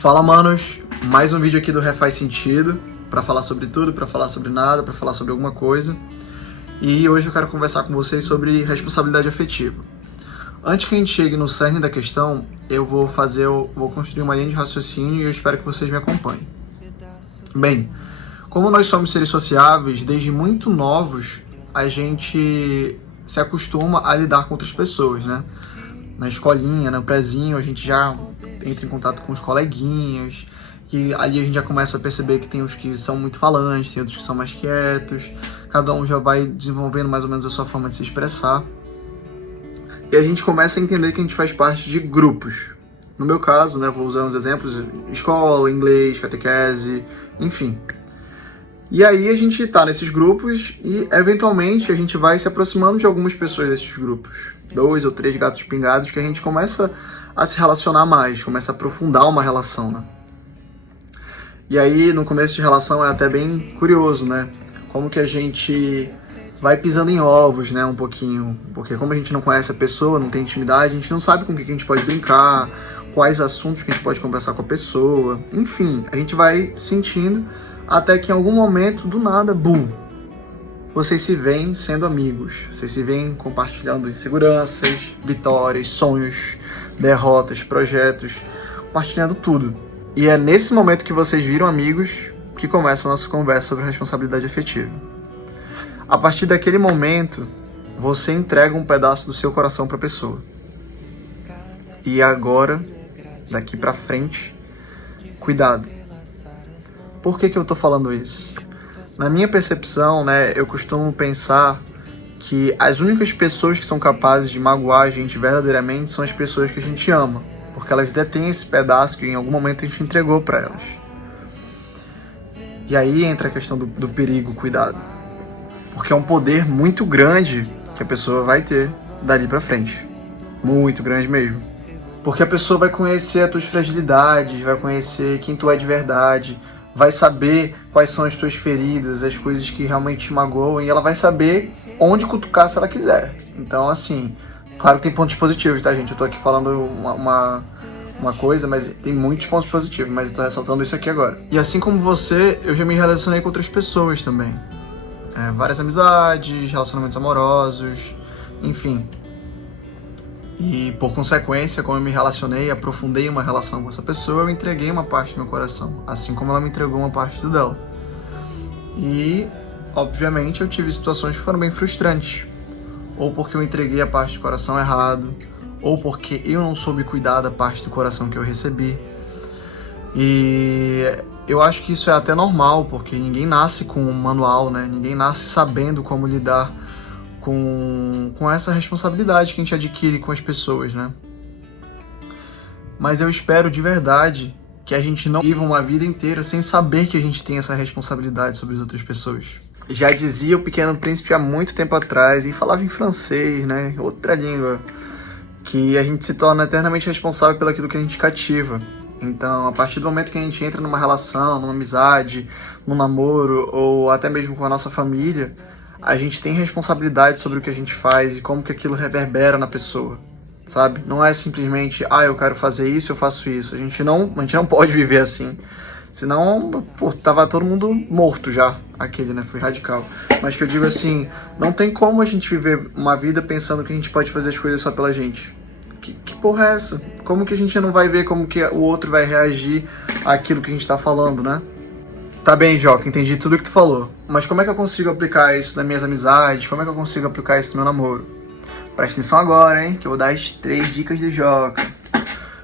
Fala, manos, mais um vídeo aqui do Refaz Sentido, para falar sobre tudo, para falar sobre nada, para falar sobre alguma coisa. E hoje eu quero conversar com vocês sobre responsabilidade afetiva. Antes que a gente chegue no cerne da questão, eu vou construir uma linha de raciocínio e eu espero que vocês me acompanhem. Bem, como nós somos seres sociáveis, desde muito novos, a gente se acostuma a lidar com outras pessoas, né? Na escolinha, no prezinho, a gente já entra em contato com os coleguinhas, e ali a gente já começa a perceber que tem uns que são muito falantes, tem outros que são mais quietos, cada um já vai desenvolvendo mais ou menos a sua forma de se expressar. E a gente começa a entender que a gente faz parte de grupos. No meu caso, né, vou usar uns exemplos, escola, inglês, catequese, enfim. E aí a gente tá nesses grupos e, eventualmente, a gente vai se aproximando de algumas pessoas desses grupos. 2 ou 3 gatos pingados que a gente começa a se relacionar mais, começa a aprofundar uma relação, né? E aí, no começo de relação, é até bem curioso, né? Como que a gente vai pisando em ovos, né, um pouquinho. Porque como a gente não conhece a pessoa, não tem intimidade, a gente não sabe com o que a gente pode brincar, quais assuntos que a gente pode conversar com a pessoa. Enfim, a gente vai sentindo até que em algum momento, do nada, bum! Vocês se veem sendo amigos. Vocês se veem compartilhando inseguranças, vitórias, sonhos, derrotas, projetos, compartilhando tudo. E é nesse momento que vocês viram amigos que começa a nossa conversa sobre responsabilidade afetiva. A partir daquele momento, você entrega um pedaço do seu coração para a pessoa. E agora, daqui para frente, cuidado. Por que eu tô falando isso? Na minha percepção, né, eu costumo pensar que as únicas pessoas que são capazes de magoar a gente verdadeiramente são as pessoas que a gente ama, porque elas detêm esse pedaço que em algum momento a gente entregou para elas. E aí entra a questão do perigo, cuidado. Porque é um poder muito grande que a pessoa vai ter dali pra frente. Muito grande mesmo. Porque a pessoa vai conhecer as tuas fragilidades, vai conhecer quem tu é de verdade, vai saber quais são as tuas feridas, as coisas que realmente te magoam, e ela vai saber onde cutucar se ela quiser. Então, assim, claro que tem pontos positivos, tá, gente? Eu tô aqui falando uma coisa, mas tem muitos pontos positivos, mas eu tô ressaltando isso aqui agora. E assim como você, eu já me relacionei com outras pessoas também. Várias amizades, relacionamentos amorosos, enfim. E por consequência, como eu me relacionei, aprofundei uma relação com essa pessoa, eu entreguei uma parte do meu coração, assim como ela me entregou uma parte do dela. E, obviamente, eu tive situações que foram bem frustrantes. Ou porque eu entreguei a parte do coração errado, ou porque eu não soube cuidar da parte do coração que eu recebi. E eu acho que isso é até normal, porque ninguém nasce com um manual, né? Ninguém nasce sabendo como lidar com essa responsabilidade que a gente adquire com as pessoas, né? Mas eu espero de verdade que a gente não viva uma vida inteira sem saber que a gente tem essa responsabilidade sobre as outras pessoas. Já dizia o Pequeno Príncipe há muito tempo atrás, e falava em francês, né? Outra língua, que a gente se torna eternamente responsável pelo aquilo que a gente cativa. Então, a partir do momento que a gente entra numa relação, numa amizade, num namoro, ou até mesmo com a nossa família, a gente tem responsabilidade sobre o que a gente faz e como que aquilo reverbera na pessoa, sabe? Não é simplesmente, eu quero fazer isso, eu faço isso. A gente não pode viver assim. Senão, tava todo mundo morto já. Aquele, né? Foi radical. Mas que eu digo assim, não tem como a gente viver uma vida pensando que a gente pode fazer as coisas só pela gente. Que porra é essa? Como que a gente não vai ver como que o outro vai reagir àquilo que a gente tá falando, né? Tá bem, Joca, entendi tudo que tu falou. Mas como é que eu consigo aplicar isso nas minhas amizades? Como é que eu consigo aplicar isso no meu namoro? Presta atenção agora, hein? Que eu vou dar as 3 dicas do Joca.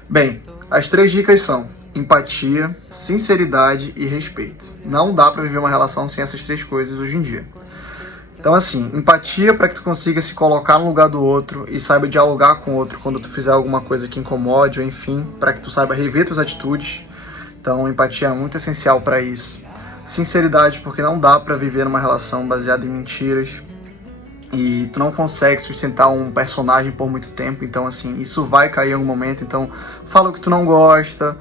Bem, as 3 dicas são empatia, sinceridade e respeito. Não dá pra viver uma relação sem essas 3 coisas hoje em dia. Então, assim, empatia para que tu consiga se colocar no lugar do outro e saiba dialogar com o outro quando tu fizer alguma coisa que incomode, ou enfim, para que tu saiba rever tuas atitudes. Então, empatia é muito essencial para isso. Sinceridade, porque não dá para viver numa relação baseada em mentiras e tu não consegue sustentar um personagem por muito tempo. Então, assim, isso vai cair em algum momento. Então, fala o que tu não gosta,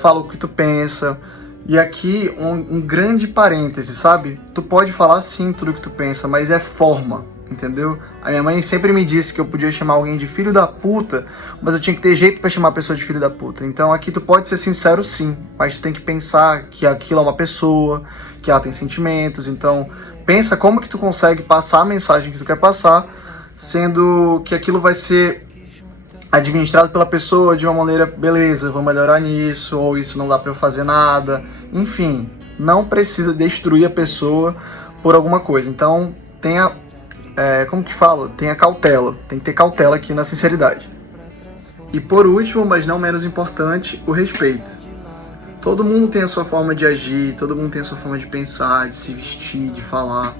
fala o que tu pensa. E aqui, um grande parêntese, sabe? Tu pode falar sim tudo o que tu pensa, mas é forma. entendeu? A minha mãe sempre me disse que eu podia chamar alguém de filho da puta, mas eu tinha que ter jeito pra chamar a pessoa de filho da puta. Então aqui tu pode ser sincero sim, mas tu tem que pensar que aquilo é uma pessoa, que ela tem sentimentos, então pensa como que tu consegue passar a mensagem que tu quer passar, sendo que aquilo vai ser administrado pela pessoa de uma maneira, beleza, vou melhorar nisso, ou isso não dá pra eu fazer nada, enfim, não precisa destruir a pessoa por alguma coisa. Então tenha, como que fala? Tenha cautela, tem que ter cautela aqui na sinceridade. E por último, mas não menos importante, o respeito. Todo mundo tem a sua forma de agir, todo mundo tem a sua forma de pensar, de se vestir, de falar,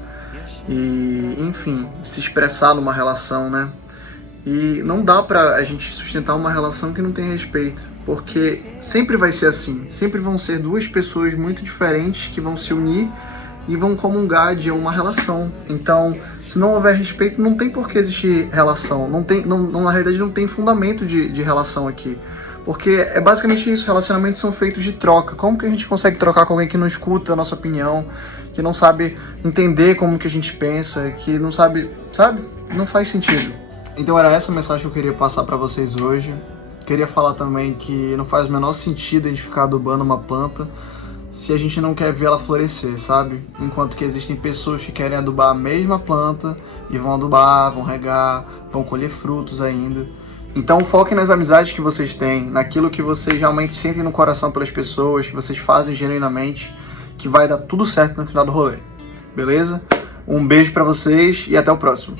e enfim, se expressar numa relação, né? E não dá pra a gente sustentar uma relação que não tem respeito, porque sempre vai ser assim, sempre vão ser duas pessoas muito diferentes que vão se unir e vão comungar de uma relação. Então, se não houver respeito, não tem por que existir relação, na realidade não tem fundamento de relação aqui. Porque é basicamente isso, relacionamentos são feitos de troca. Como que a gente consegue trocar com alguém que não escuta a nossa opinião, que não sabe entender como que a gente pensa, que não sabe? Não faz sentido. Então era essa a mensagem que eu queria passar pra vocês hoje. Queria falar também que não faz o menor sentido a gente ficar adubando uma planta se a gente não quer ver ela florescer, sabe? Enquanto que existem pessoas que querem adubar a mesma planta e vão adubar, vão regar, vão colher frutos ainda. Então foquem nas amizades que vocês têm, naquilo que vocês realmente sentem no coração pelas pessoas, que vocês fazem genuinamente, que vai dar tudo certo no final do rolê. Beleza? Um beijo pra vocês e até o próximo.